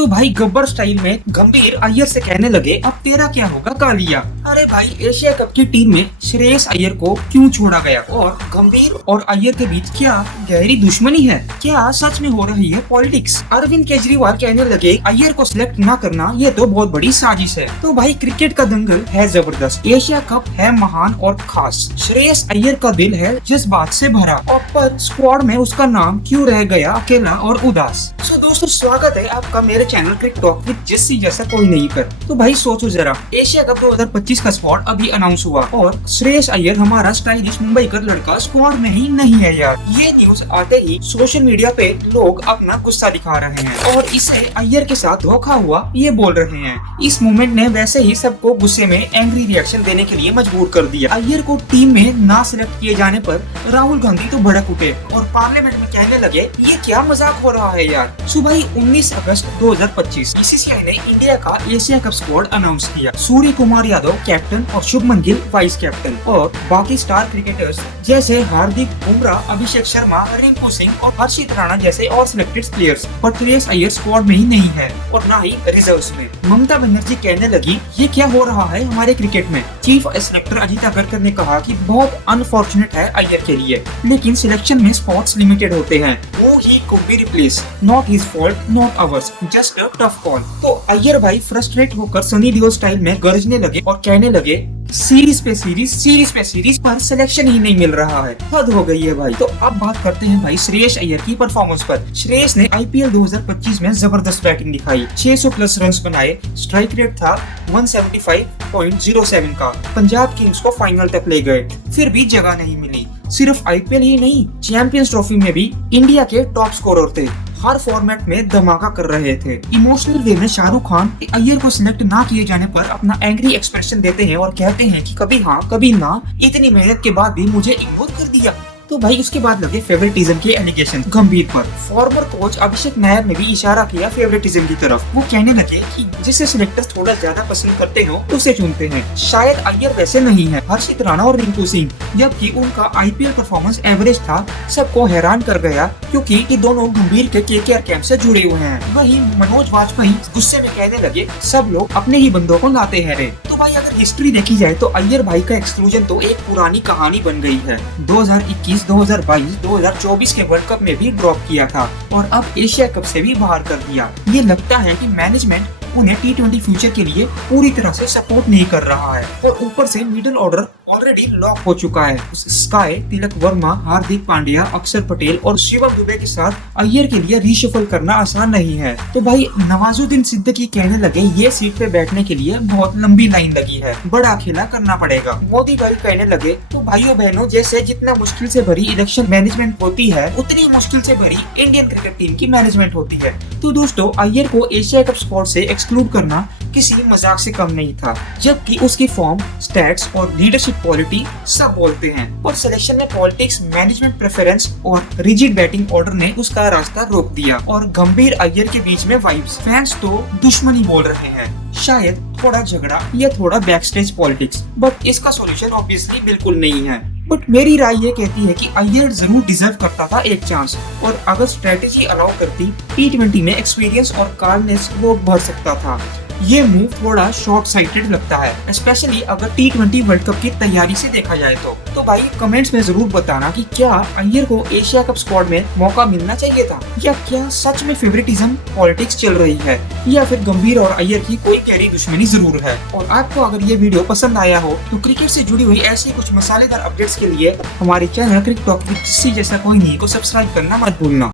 तो भाई गब्बर स्टाइल में गंभीर अय्यर से कहने लगे, अब तेरा क्या होगा कालिया। अरे भाई, एशिया कप की टीम में श्रेयस अय्यर को क्यों छोड़ा गया और गंभीर और अय्यर के बीच क्या गहरी दुश्मनी है? क्या सच में हो रही है पॉलिटिक्स? अरविंद केजरीवाल कहने लगे, अय्यर को सिलेक्ट न करना ये तो बहुत बड़ी साजिश है। तो भाई क्रिकेट का दंगल है जबरदस्त, एशिया कप है महान और खास, श्रेयस अय्यर का दिल है जज्बात से भरा, और पर स्क्वाड में उसका नाम क्यों रह गया अकेला और उदास। तो दोस्तों स्वागत है आपका मेरे चैनल क्रिकेट टॉक विद जिस्सी जैसा कोई नहीं कर। तो भाई सोचो जरा, एशिया कप 2025 का स्क्वाड अभी अनाउंस हुआ और श्रेयस अय्यर हमारा स्टाइलिश मुंबई का लड़का स्क्वाड में ही नहीं है यार। ये न्यूज आते ही सोशल मीडिया पे लोग अपना गुस्सा दिखा रहे हैं और इसे अय्यर के साथ धोखा हुआ ये बोल रहे हैं। इस मूवमेंट ने वैसे ही सबको गुस्से में एंग्री रिएक्शन देने के लिए मजबूर कर दिया। अय्यर को टीम में ना सिलेक्ट किए जाने पर राहुल गांधी तो भड़क उठे और पार्लियामेंट में कहने लगे, ये क्या मजाक हो रहा है यार। सुबह 19 अगस्त 2025 बीसीसीआई ने इंडिया का एशिया कप स्क्वाड अनाउंस किया। सूर्य कुमार यादव कैप्टन और शुभमन गिल वाइस कैप्टन और बाकी स्टार क्रिकेटर्स जैसे हार्दिक, बुमराह, अभिषेक शर्मा, रिंकू सिंह और हर्षित राणा जैसे और सिलेक्टेड प्लेयर्स। पर श्रेयस अय्यर स्क्वाड में ही नहीं है और न ही रिजर्व्स में। ममता बनर्जी कहने लगी, ये क्या हो रहा है हमारे क्रिकेट में। चीफ सेलेक्टर अजीत अगरकर ने कहा कि बहुत अनफॉर्चुनेट है अय्यर के लिए, लेकिन सिलेक्शन में स्पॉट्स लिमिटेड होते हैं। वो he could be replace, not his fault, not hours, just a tough call. तो अय्यर भाई फ्रस्ट्रेट होकर सनी देओल स्टाइल में गरजने लगे और कहने लगे, सीरीज पे सीरीज पर सिलेक्शन ही नहीं मिल रहा है, हद हो गई है भाई। तो अब बात करते हैं भाई श्रेयस अय्यर की परफॉर्मेंस पर। श्रेयस ने आईपीएल 2025 में जबरदस्त बैटिंग दिखाई, 600 प्लस रन्स बनाए, स्ट्राइक रेट था 175.07 का। पंजाब किंग्स को फाइनल तक ले गए, फिर भी जगह नहीं मिली। सिर्फ आईपीएल ही नहीं, चैंपियंस ट्रॉफी में भी इंडिया के टॉप स्कोरर थे, हर फॉर्मेट में धमाका कर रहे थे। इमोशनल वे में शाहरुख खान अय्यर को सिलेक्ट ना किए जाने पर अपना एंग्री एक्सप्रेशन देते हैं और कहते हैं कि कभी हाँ कभी ना, इतनी मेहनत के बाद भी मुझे इग्नोर कर दिया। तो भाई उसके बाद लगे फेवरेटिज्म के एलिगेशन गंभीर पर। फॉर्मर कोच अभिषेक नायर ने भी इशारा किया फेवरेटिज्म की तरफ। वो कहने लगे कि जिसे सिलेक्टर्स थोड़ा ज्यादा पसंद करते हो उसे चुनते हैं। शायद अय्यर वैसे नहीं है। हर्षित राणा और रिंकू सिंह, जबकि उनका आईपीएल परफॉर्मेंस एवरेज था, सबको हैरान कर गया क्योंकि ये दोनों गंभीर के केकेआर कैंप से जुड़े हुए हैं। वहीं मनोज वाजपेयी गुस्से में कहने लगे, सब लोग अपने ही बंदों को लाते हैं रे। तो भाई अगर हिस्ट्री देखी जाए तो अय्यर भाई का एक्सक्लूजन तो एक पुरानी कहानी बन गई है। 2021, 2022, 2024 के वर्ल्ड कप में भी ड्रॉप किया था और अब एशिया कप से भी बाहर कर दिया। ये लगता है कि मैनेजमेंट उन्हें T20 फ्यूचर के लिए पूरी तरह से सपोर्ट नहीं कर रहा है और ऊपर से मिडिल ऑर्डर ऑलरेडी लॉक हो चुका है। स्काई, तिलक वर्मा, हार्दिक पांड्या, अक्षर पटेल और शिवम दुबे के साथ अय्यर के लिए रीशफल करना आसान नहीं है। तो भाई नवाजुद्दीन सिद्दीकी कहने लगे, ये सीट पे बैठने के लिए बहुत लंबी लाइन लगी है, बड़ा खेला करना पड़ेगा। मोदी भाई कहने लगे, तो भाइयों बहनों, जैसे जितना मुश्किल से भरी इलेक्शन मैनेजमेंट होती है, उतनी मुश्किल से भरी इंडियन क्रिकेट टीम की मैनेजमेंट होती है। तो दोस्तों अय्यर को एशिया कप स्क्वाड से एक्सक्लूड करना किसी मजाक से कम नहीं था, जबकि उसकी फॉर्म, स्टैट्स और लीडरशिप क्वालिटी सब बोलते हैं। और सिलेक्शन में पॉलिटिक्स, मैनेजमेंट प्रेफरेंस और रिजिड बैटिंग ऑर्डर ने उसका रास्ता रोक दिया। और गंभीर अय्यर के बीच में वाइब्स, फैंस तो दुश्मनी बोल रहे हैं, शायद थोड़ा झगड़ा या थोड़ा बैकस्टेज पॉलिटिक्स, बट इसका सॉल्यूशन ऑब्वियसली बिल्कुल नहीं है। बट मेरी राय ये कहती है कि अय्यर जरूर डिजर्व करता था एक चांस, और अगर स्ट्रेटेजी अलाउ करती, T20 में एक्सपीरियंस और कार्डनेस वो भर सकता था। ये मूव थोड़ा शॉर्ट साइटेड लगता है, स्पेशली अगर T20 वर्ल्ड कप की तैयारी से देखा जाए तो भाई कमेंट्स में जरूर बताना कि क्या अय्यर को एशिया कप स्क्वाड में मौका मिलना चाहिए था, या क्या सच में फेवरेटिज्म पॉलिटिक्स चल रही है, या फिर गंभीर और अय्यर की कोई गहरी दुश्मनी जरूर है। और आपको अगर ये वीडियो पसंद आया हो तो क्रिकेट से जुड़ी हुई ऐसी कुछ मसालेदार अपडेट्स के लिए हमारे चैनल क्रिकेट टॉक विद जिस्सी जैसा कोई नहीं को सब्सक्राइब करना मत भूलना।